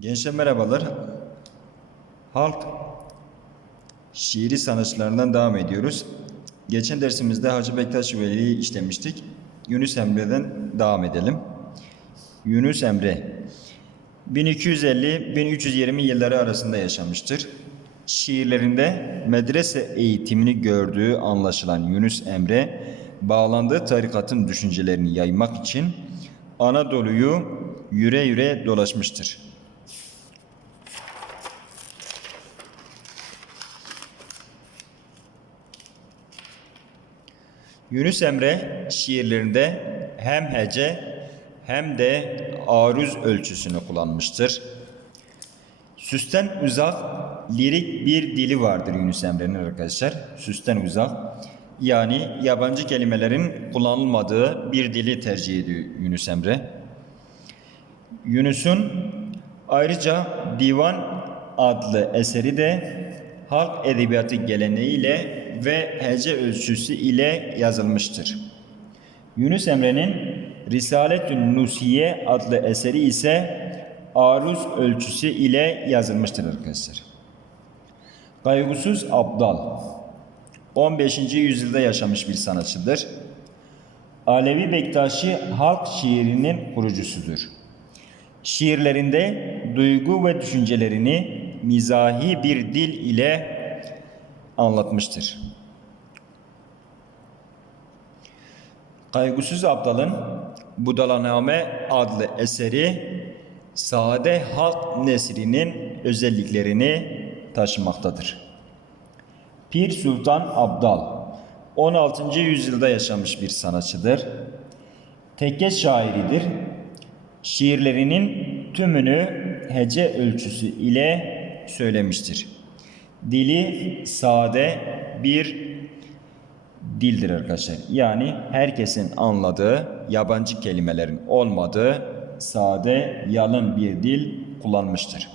Gençler merhabalar. Halk şiiri sanatçılarından devam ediyoruz. Geçen dersimizde Hacı Bektaş Veli'yi işlemiştik. Yunus Emre'den devam edelim. Yunus Emre 1250-1320 yılları arasında yaşamıştır. Şiirlerinde medrese eğitimini gördüğü anlaşılan Yunus Emre, bağlandığı tarikatın düşüncelerini yaymak için Anadolu'yu yüre yüre dolaşmıştır. Yunus Emre şiirlerinde hem hece hem de aruz ölçüsünü kullanmıştır. Süsten uzak lirik bir dili vardır Yunus Emre'nin arkadaşlar. Süsten uzak. Yani yabancı kelimelerin kullanılmadığı bir dili tercih ediyor Yunus Emre. Yunus'un ayrıca Divan adlı eseri de halk edebiyatı geleneğiyle ve hece ölçüsü ile yazılmıştır. Yunus Emre'nin Risaletün Nusiye adlı eseri ise aruz ölçüsü ile yazılmıştır arkadaşlar. Kaygısız Abdal 15. yüzyılda yaşamış bir sanatçıdır. Alevi Bektaşi halk şiirinin kurucusudur. Şiirlerinde duygu ve düşüncelerini mizahi bir dil ile anlatmıştır. Kaygısız Abdal'ın Budalaname adlı eseri sade halk nesrinin özelliklerini taşımaktadır. Pir Sultan Abdal 16. yüzyılda yaşamış bir sanatçıdır. Tekke şairidir. Şiirlerinin tümünü hece ölçüsü ile söylemiştir. Dili sade bir dildir arkadaşlar. Yani herkesin anladığı, yabancı kelimelerin olmadığı sade, yalın bir dil kullanmıştır.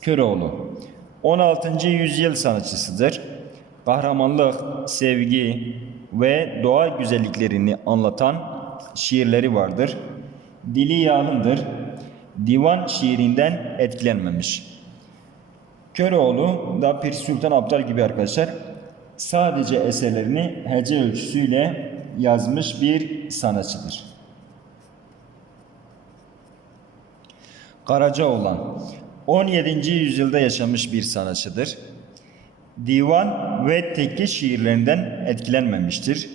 Köroğlu 16. yüzyıl sanatçısıdır. Kahramanlık, sevgi ve doğa güzelliklerini anlatan şiirleri vardır. Dili yalındır. Divan şiirinden etkilenmemiş. Köroğlu da Pir Sultan Abdal gibi arkadaşlar sadece eserlerini hece ölçüsüyle yazmış bir sanatçıdır. Karacaoğlan 17. yüzyılda yaşamış bir sanatçıdır. Divan ve tekke şiirlerinden etkilenmemiştir.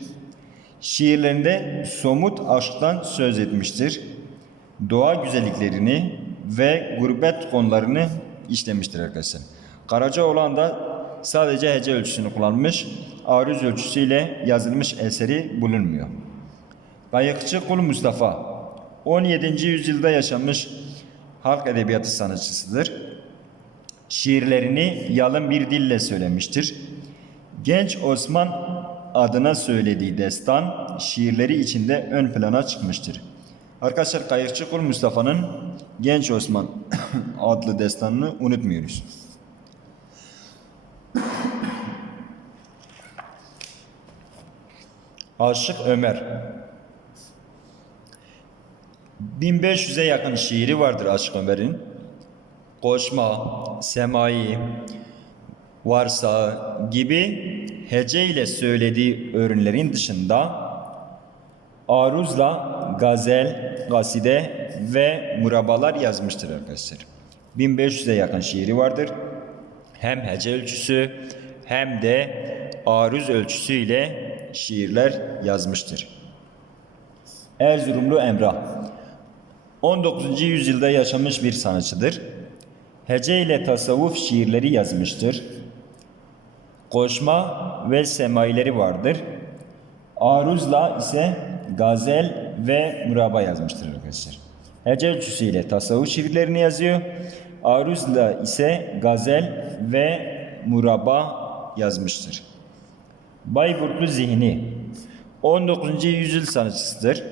Şiirlerinde somut aşktan söz etmiştir. Doğa güzelliklerini ve gurbet konularını işlemiştir arkadaşlar. Karacaoğlan da sadece hece ölçüsünü kullanmış, aruz ölçüsüyle yazılmış eseri bulunmuyor. Kayıkçı Kul Mustafa 17. yüzyılda yaşamış halk edebiyatı sanatçısıdır. Şiirlerini yalın bir dille söylemiştir. Genç Osman adına söylediği destan şiirleri içinde ön plana çıkmıştır. Arkadaşlar Kayıkçı Kul Mustafa'nın Genç Osman adlı destanını unutmuyoruz. Aşık Ömer 1500'e yakın şiiri vardır Aşık Ömer'in. Koşma, Semai, Varsa gibi hece ile söylediği ürünlerin dışında aruzla gazel, gaside ve murabalar yazmıştır arkadaşlar. 1500'e yakın şiiri vardır. Hem hece ölçüsü hem de aruz ölçüsü ile şiirler yazmıştır. Erzurumlu Emrah 19. yüzyılda yaşamış bir sanatçıdır. Hece ile tasavvuf şiirleri yazmıştır. Koşma ve semaileri vardır. Aruzla ise gazel ve muraba yazmıştır arkadaşlar. Hece ölçüsüyle tasavvuf şiirlerini yazıyor. Aruzla ise gazel ve muraba yazmıştır. Bayburtlu Zihni 19. yüzyıl sanatçısıdır.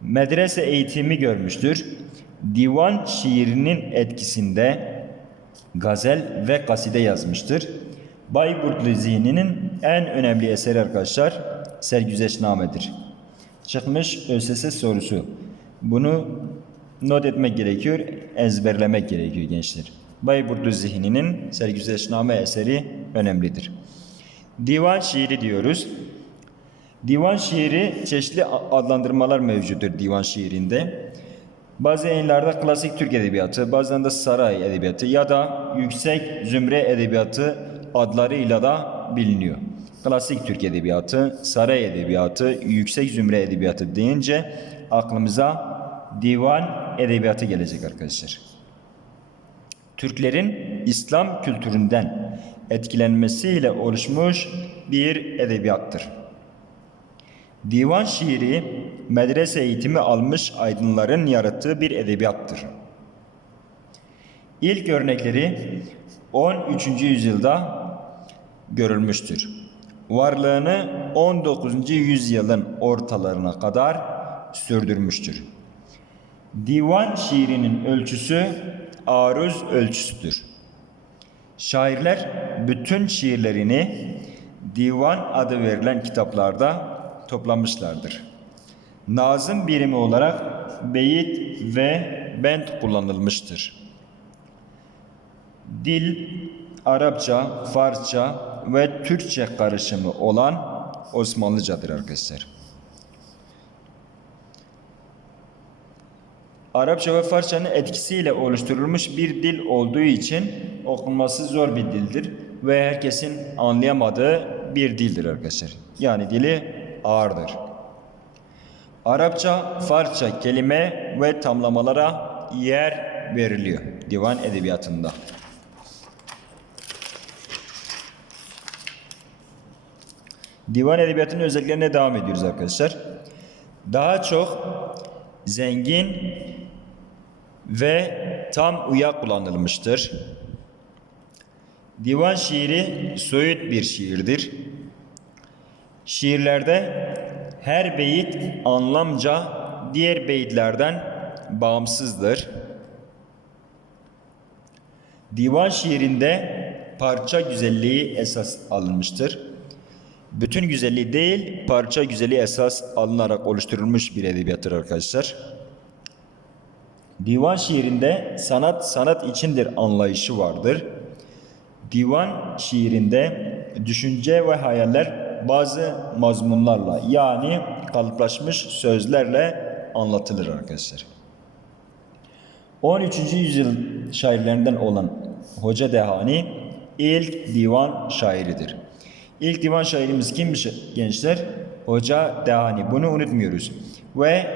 Medrese eğitimi görmüştür. Divan şiirinin etkisinde gazel ve kaside yazmıştır. Bayburtlu Zihni'nin en önemli eseri arkadaşlar Sergüzeşname'dir. Çıkmış ÖSS sorusu. Bunu not etmek gerekiyor. ezberlemek gerekiyor gençler. Bayburdu Zihni'nin Sergüzeşname eseri önemlidir. Divan şiiri diyoruz. Divan şiiri çeşitli adlandırmalar mevcuttur divan şiirinde. Bazı yayınlarda klasik Türk edebiyatı, bazen de saray edebiyatı ya da yüksek zümre edebiyatı adlarıyla da biliniyor. Klasik Türk edebiyatı, saray edebiyatı, yüksek zümre edebiyatı deyince aklımıza divan edebiyatı gelecek arkadaşlar. Türklerin İslam kültüründen etkilenmesiyle oluşmuş bir edebiyattır. Divan şiiri medrese eğitimi almış aydınların yarattığı bir edebiyattır. İlk örnekleri 13. yüzyılda görülmüştür. Varlığını 19. yüzyılın ortalarına kadar sürdürmüştür. Divan şiirinin ölçüsü aruz ölçüsüdür. Şairler bütün şiirlerini divan adı verilen kitaplarda toplamışlardır. Nazım birimi olarak beyit ve bent kullanılmıştır. Dil Arapça, Farsça ve Türkçe karışımı olan Osmanlıcadır arkadaşlar. Arapça ve Farsçanın etkisiyle oluşturulmuş bir dil olduğu için okunması zor bir dildir ve herkesin anlayamadığı bir dildir arkadaşlar. Yani dili ağırdır. Arapça, Farsça kelime ve tamlamalara yer veriliyor divan edebiyatında. Divan edebiyatının özelliklerine devam ediyoruz arkadaşlar. Daha çok zengin ve tam uyak kullanılmıştır. Divan şiiri soyut bir şiirdir. Şiirlerde her beyit anlamca diğer beyitlerden bağımsızdır. Divan şiirinde parça güzelliği esas alınmıştır. Bütün güzelliği değil, parça güzelliği esas alınarak oluşturulmuş bir edebiyattır arkadaşlar. Divan şiirinde sanat sanat içindir anlayışı vardır. Divan şiirinde düşünce ve hayaller bazı mazmunlarla yani kalıplaşmış sözlerle anlatılır arkadaşlar. 13. yüzyıl şairlerinden olan Hoca Dehani ilk divan şairidir. İlk divan şairimiz kimmiş gençler? Hoca Dehani. Bunu unutmuyoruz. Ve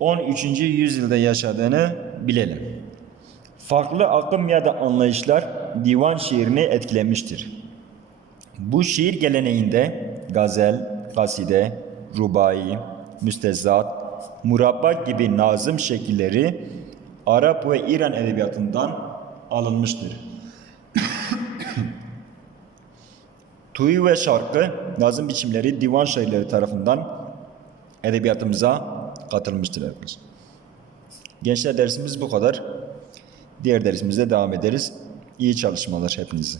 13. yüzyılda yaşadığını bilelim. Farklı akım ya da anlayışlar divan şiirini etkilemiştir. Bu şiir geleneğinde gazel, kaside, rubai, müstezat, murabba gibi nazım şekilleri Arap ve İran edebiyatından alınmıştır. Tuy ve şarkı nazım biçimleri divan şairleri tarafından edebiyatımıza katılmıştır arkadaşlar. Gençler dersimiz bu kadar. Diğer dersimizde devam ederiz. İyi çalışmalar hepinize.